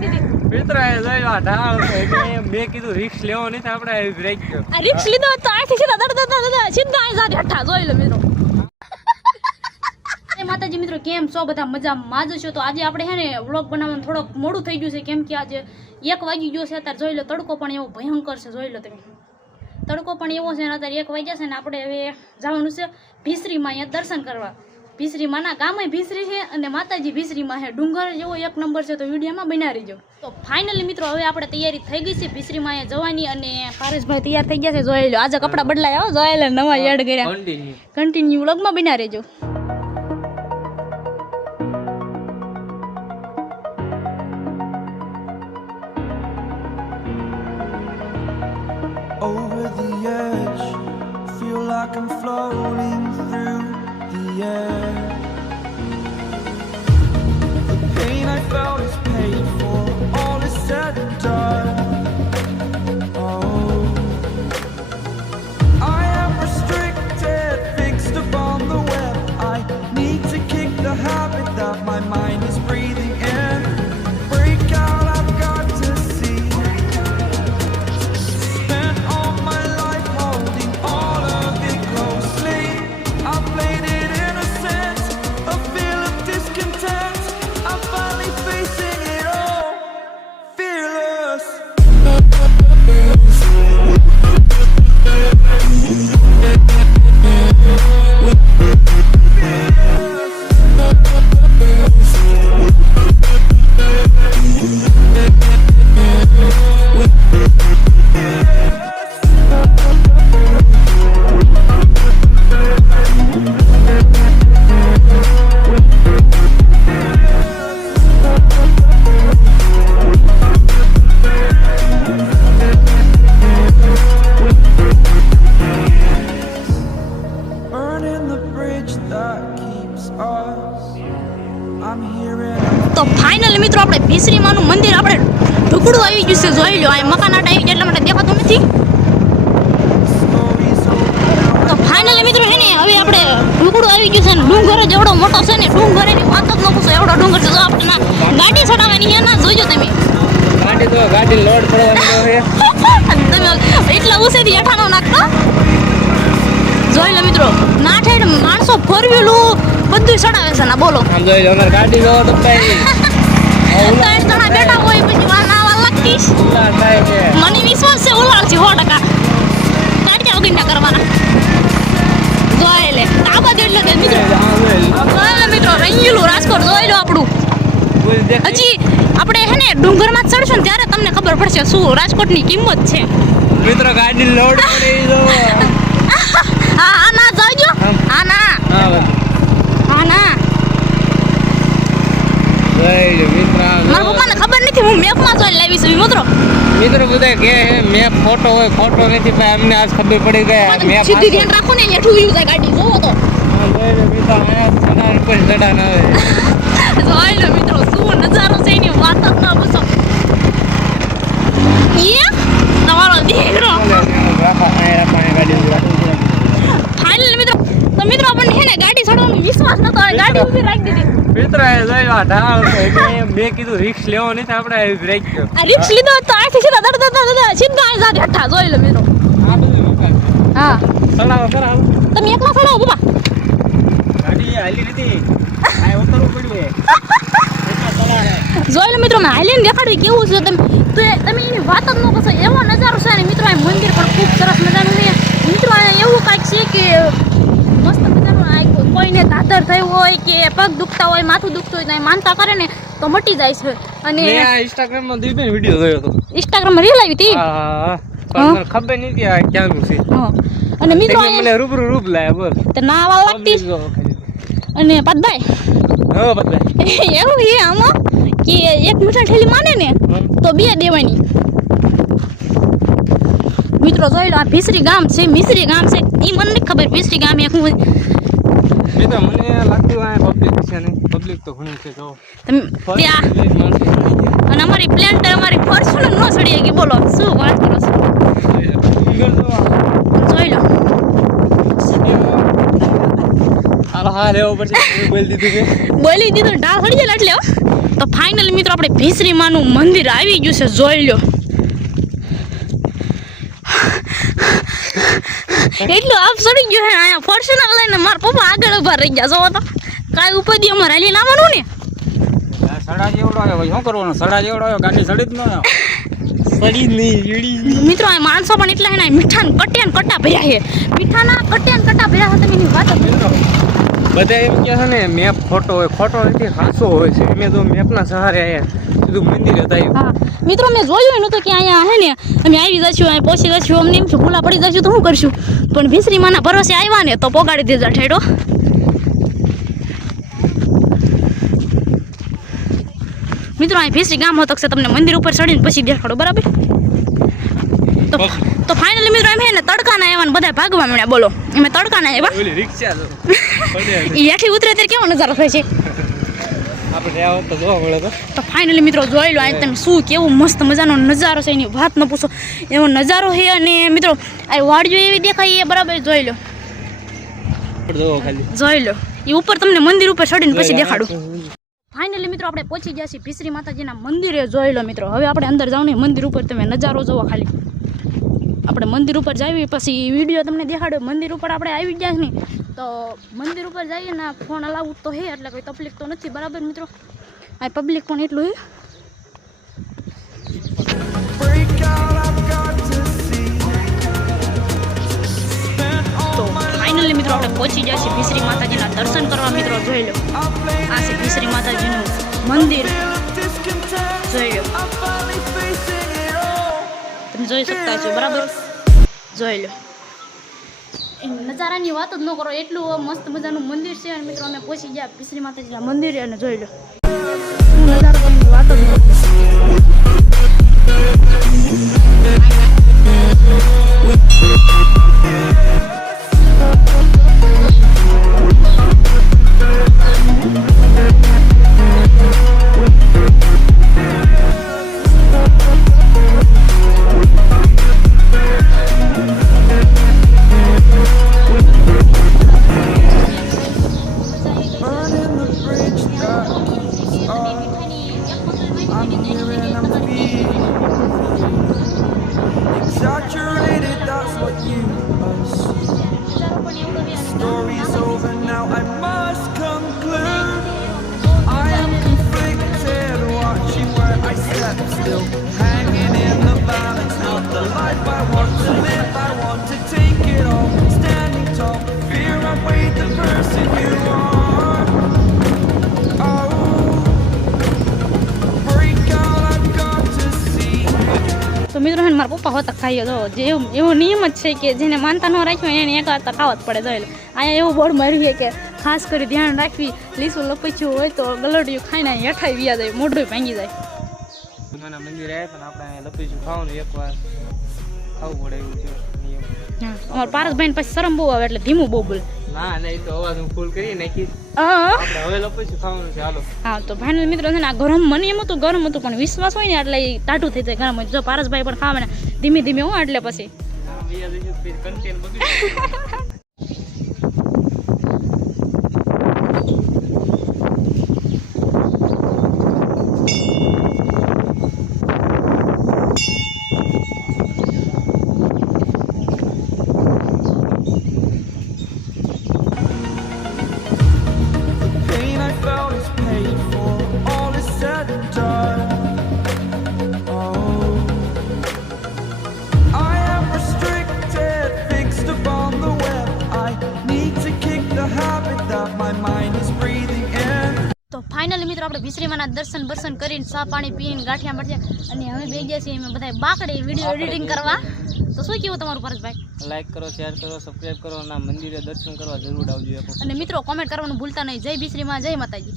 રાખી દીધી મિત્ર જોઈ ઢાળ મેં કીધું રિક્સ લેવો નહીં તો આપણે બ્રેક ગયો આ રિક્સ લીધો તો આથી સીધા સીધા આ જાતે હઠા જોઈ લો મિત્રો માતાજી મિત્રો કેમ છો બધા મજામાં જ છો તો આજે આપણે હે ને વ્લોગ બનાવવાનું થોડોક મોડું થઈ ગયું છે કેમ કે આજે 1 વાગી ગયો છે અત્યારે જોઈ લો તડકો પણ એવો ભયંકર છે જોઈ લો તમે તડકો પણ એવો છે ને અત્યારે 1 વાગ્યા છે ને આપણે હવે જવાનું છે ભીસરીમાં અહીંયા દર્શન કરવા ભીસરીમાં ના ગામે ભીસરી છે અને માતાજી ભીસરીમાં છે ડુંગર જેવો 1 નંબર છે તો વિડીયોમાં બના રહીજો તો ફાઇનલી મિત્રો હવે આપણે તૈયારી થઈ ગઈ છે ભીસરીમાં અહીંયા જવાની અને પારેશભાઈ તૈયાર થઈ ગયા છે જોઈ લો આજે કપડાં બદલાયા હો જોઈ લો નવા એડ કર્યા કન્ટિન્યુ વ્લોગમાં બના રહેજો Over the edge, feel like I'm floating through the air. The pain I felt is paid for, all is said and done. Oh, I am restricted, fixed upon the web. I need to kick the habit that my mind is breathing in. Break out, I've got to see. તો finally મિત્રો આપણે ભીસરીમાનું મંદિર આપણે ઢુકડું આવી ગયું છે જોઈ લો આ મકાનાટ આવી ગયા એટલા માટે દેખાતું નથી તો ફાઇનલી મિત્રો હે ને હવે આપણે ઢુકડું આવી ગયું છે ને ડુંગર જ એવડો મોટો છે ને ડુંગર એની વાત જ ન પૂછો એવડો ડુંગર છે જો આપણે ગાડી ચડાવવાની છે ના જોજો તમે ગાડી લોડ પડવાની તમે એટલા ઉસેથી હેઠાનો નાખતો જોઈ લો મિત્રો ના ઠેડ માણસો ફોર વ્હીલું બધું ચડાવે છે ના બોલો આમ જોઈ લો અમાર ગાડી જો તો કઈ ત્રણ જણા બેઠા હોય પછી વાના લાગતીશ મને વિશ્વાસ છે ઉલાળ છે 100% કાઢ્યા વગર ના કરવાના જોઈ લે તાબા દે એટલે મિત્રો મિત્રો રંગીલું રાજકોટ જોઈ લો આપણું હજી આપણે હે ને ડુંગરમાં ચડશું ને ત્યારે તમને ખબર પડશે શું રાજકોટની કિંમત છે મિત્રો ગાડી લોડ પડી જો હા ના જોઈજો હા ના હા ના જોઈ મિત્ર મારા પપ્પાને ખબર નથી હું મેપમાં જોઈ લાવી છું મિત્રો બધા કે મેપ ફોટો હોય ફોટો નથી પણ અમને આજ ખબર પડી ગઈ મેપ સીધી ધ્યાન રાખો ને અહીંયા ઠુવી જાય ગાડી જોવો તો જોઈ લો મિત્રો આયા સના ઉપર ચડા ન આવે જોઈ લો મિત્રો શું નજારો છે એની વાત જ ના પૂછો એ તમારો દીકરો ફાઇનલ મિત્રો તો મિત્રો આપણને હે ને ગાડી ચડવાનો વિશ્વાસ નતો આવે ગાડી ઊભી રાખી દીધી મિત્ર જોઈ ઢાળ મેં કીધું રિક્સ લેવો નહીં તો આપણે બ્રેક ગયો આ રિક્સ લીધો તો આથી સીધા સીધા આ જાતે હઠા જોઈ લો મિત્રો આ બધું હા ચડાવો કરા તમે એકલા ચડાવો બાબા ગાડી હાલી લીધી આ ઉતરવું પડ્યું જોઈ લો મિત્રો મેં હાલીને દેખાડવી કેવું છે તમે એની વાત જ ન કરશો એવો નજારો છે ને મિત્રો આ મંદિર પણ ખૂબ સરસ મજાનું છે મિત્રો એવું કાંઈક છે કે મસ્ત મજાનું આ કોઈને દાદર થયું હોય કે પગ દુખતા હોય માથું દુખતું હોય તો માનતા કરે ને તો મટી જાય છે અને મેં આ ઇન્સ્ટાગ્રામ માં દીપે વિડિયો જોયો હતો ઇન્સ્ટાગ્રામ માં રીલ આવી હતી હા પણ મને ખબર નથી આ ક્યાંનું છે અને મિત્રો મને રૂપ લાયા બોલ તો ના આવા લાગતી અને પદભાઈ હો પદભાઈ એવું છે આમાં કે એક મીઠા ઠેલી માને ને તો 2 દેવાની મિત્રો જોઈ લો આ ભીસરી ગામ છે મિસરી ગામ છે ઈ મને નથી ખબર ભીસરી ગામ એક હું મિત્રો મને લાગતું આ પબ્લિક છે ને પબ્લિક તો ઘણી છે જો તમે ત્યાં અને અમારી પ્લેન્ટર અમારી ફોર્ચ્યુનર નો સડી ગઈ બોલો શું વાત કરો છો જોઈ લો હાલ લેવો પડશે બોલી દીધું ઢાળ સડી જાય એટલે તો ફાઇનલી મિત્રો આપણે ભીસરી માનું મંદિર આવી ગયું છે, જોઈ લો. એટલું આપ સડી ગયું હે. અહીંયા ફોર્ચ્યુનર લઈને મારા પપ્પા આગળ ઉભા રહી ગયા. જો તો કાંઈ ઉપાધિ અમારે હાલી લાવવાનું ને. સડા જેવડો આવ્યો ભાઈ, શું કરવાનું? સડા જેવડો આવ્યો, ગાડી સડી જ ન આવ્યો. સડી નહીં મિત્રો આ માણસો પણ એટલા હે ને, મીઠા ને કટ્ટા ભર્યા છે. મીઠાના કટ્ટા ભર્યા છે. તમે એની વાત જ મિત્રો બધા એમ કહે છે ને મેપ ખોટો હોય, ખોટો નથી સાચો હોય છે. મેં તો મેપના સહારે આવ્યા સીધું મંદિર હતા. હા મિત્રો મેં જોયું નહોતું કે અહીંયા હે ને અમે આવી જશું, અહીંયા પહોંચી જશું, અમને એમ કે ભૂલા પડી જશું તો શું કરશું, પણ ભીસરી માના ભરોસે આવ્યા ને તો પોગાડી દીધા ઠેડો. મિત્રો અહીં ભીસરી ગામ હોતો છે, તમને મંદિર ઉપર ચડીને પછી દેખાડો, બરાબર? તો ફાઇનલી મિત્રો એમ હે ને તડકાના આવ્યા ને બધા ભાગવા મળ્યા. બોલો અમે તડકાના આવ્યા. ઓલી રિક્ષા એ હેઠી ઉતરે ત્યારે કેવો નજારો થાય છે આપણે આવો તો જોવા મળે તો ફાઇનલી મિત્રો જોઈ લો. અહીં તમે શું કેવું મસ્ત મજાનો નજારો છે, એની વાત ન પૂછો, એવો નજારો છે. અને મિત્રો આ વાડીઓ એવી દેખાય એ બરાબર જોઈ લો, જોઈ લો. એ ઉપર તમને મંદિર ઉપર ચડીને પછી દેખાડું. ફાઇનલી મિત્રો આપણે પહોંચી ગયા છીએ ભીસરી માતાજીના મંદિરે. જોઈ લો મિત્રો, હવે આપણે અંદર જાવ ને મંદિર ઉપર તમે નજારો જોવો. ખાલી આપણે મંદિર ઉપર જાવી પછી વિડીયો તમને દેખાડ્યો. મંદિર ઉપર આપણે આવી ગયા ને તો મંદિર ઉપર જઈએ ને ફોન અલાઉડ તો હે, એટલે કોઈ તકલીફ તો નથી, બરાબર મિત્રો? આ પબ્લિક પણ એટલું હે. Break out, I've got to see. Spent all તો ફાઇનલી મિત્રો આપણે પહોંચી ગયા છીએ ભીસરી માતાજીના દર્શન કરવા. મિત્રો જોઈ લો, આ છે ભીસરી માતાજીનું મંદિર. discontent. જોઈ લો, I'm finally facing it all. તમે જોઈ શકતા છો, બરાબર? જોઈ લો, એ નજારાની વાત જ ન કરો, એટલું મસ્ત મજાનું મંદિર છે. અને મિત્રો અમે પહોંચી ગયા ભીસરી માતાજીના મંદિરે અને જોઈ લો નજારો, તમને વાત જ ન કરો. Burning the bridge that I'm hearing, I'm feeling. Exaggerated, that's what you assume. Story's over now, I must conclude. I am conflicted, watching where I step still. Hanging in the balance, not the life I want to live. I want to take it all, standing tall. Fear I weighed the person you are. Oh, break out, I've got to see. તો મિત્રો હે ને મારા પપ્પા હોતા ખાઈ જો જે એવો નિયમ જ છે કે જેને માનતા ન રાખ્યો એને એક વાર તો ખાવા જ પડે. જોઈ લો અહીંયા એવું બોર્ડ માર્યું છે કે ખાસ કરી ધ્યાન રાખવી, લીસું લપચ્યું હોય તો ગલડિયું ખાઈને હેઠાઈ વ્યા જાય, મોઢું ભાંગી જાય. મંદિર આવ્યા પણ આપણે લપીશું ખાવાનું એકવાર ખાવું પડે એવું છે નિયમ. હા, અમારા પારસભાઈને પછી શરમ બહુ આવે એટલે ધીમું બહુ બોલ. ના ના, એ તો અવાજ હું ફૂલ કરી નાખી. હા આપણે હવે લપીશું ખાવાનું છે. હાલો. હા તો ફાઇનલ મિત્રો છે ને આ ગરમ મને એમ હતું ગરમ હતું, પણ વિશ્વાસ હોય ને એટલે એ ટાઢું થઈ જાય ગરમ હોય. જો પારસભાઈ પણ ખાવે ને ધીમે ધીમે હું એટલે પછી કન્ટેન્ટ બધું Pain I felt is paid for, all is said and done. Oh, I am restricted, fixed upon the web. I need to kick the habit that my mind is breathing in. તો finally મિત્રો આપણે ભીસરીમાના દર્શન બર્શન કરીને ચા પાણી પીને ગાંઠિયા મઠિયા અને હવે બે ગયા છીએ અમે બધા બાકડે વિડીયો એડિટિંગ કરવા. તો શું કેવું તમારું પરેશભાઈ? લાઈક કરો, શેર કરો, સબસ્ક્રાઇબ કરો અને મંદિરે દર્શન કરવા જરૂર આવજો. અને મિત્રો કોમેન્ટ કરવાનું ભૂલતા નહીં. જય ભીસરીમાં, જય માતાજી.